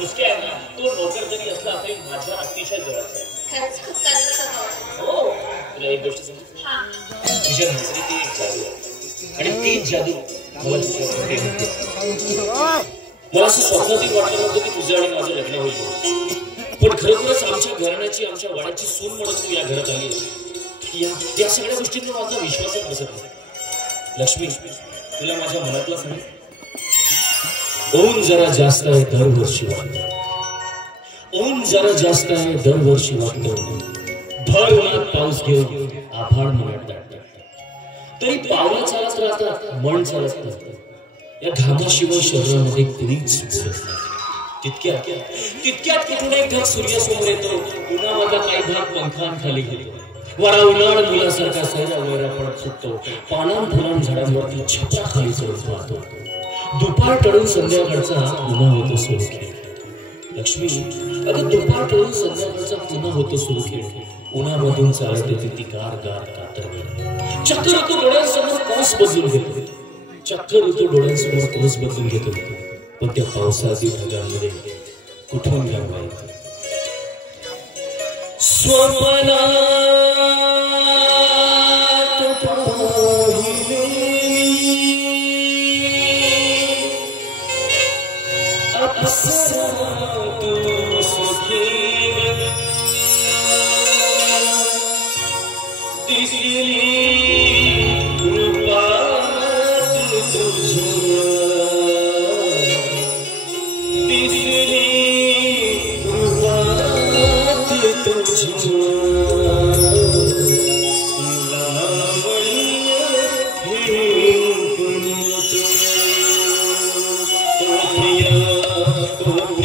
मुसके आहे ना, तो नोकर जरी असला तरी माझ्या अतिशय जवळचा आहे. खरंच खूप चांगलं स्वभाव. हो, तुला एक गोष्ट सांगू. हा. तुझ्या नजरेत एक जादू आहे आणि तीच जादू मला तुझ्याकडे घेते. मला असं स्वप्नातही वाटलं नव्हतं की तुझं आणि माझं लग्न होईल, पण खरोखरच आमच्या घराण्याची, आमच्या वाड्याची सून म्हणून तू या घरात आली. या सगळ्या गोष्टींवर माझा विश्वासच बसत नाही. लक्ष्मी, तुला माझ्या मनातला सांग, ऊन जरा जास्त आहे दरवर्षी वाटतं, ऊन जरा जास्त आहे दरवर्षी वाटतं, भर उन्हात पाऊस घेऊन आभाळ मनात दाटतात, तरी पावलं चालत राहतात, मन चालत राहतं. या घामाशिवाय शरीरामध्ये कुणीच बोलत नाही. तितक्यात कुठून एक ढग सूर्यासमोर येतो, उन्हामध्ये काही भाग पंखांखाली घेतो, वारा उन्हाळ मुलासारखा सैरा वैरा पडत सुटतो, पानां फुलां झाडांवरती छपराखाली चढत वाहतो. दुपार टळून संध्याकाळचा पुन्हा होतो सुरू खेळ. लक्ष्मी, अगं दुपार टळून संध्याकाळचा पुन्हा होतो सुरू खेळ. उन्हामधून चालत येते ती गार गार कातर. चक्कर ऋतू डोळ्यांसमोर कोस बदलून घेतो, चक्कर ऋतू डोळ्यांसमोर कोस बदलून घेतो, पण त्या पावसाची ढगांमध्ये कुठून गंगा येते. स्वप्नात Oh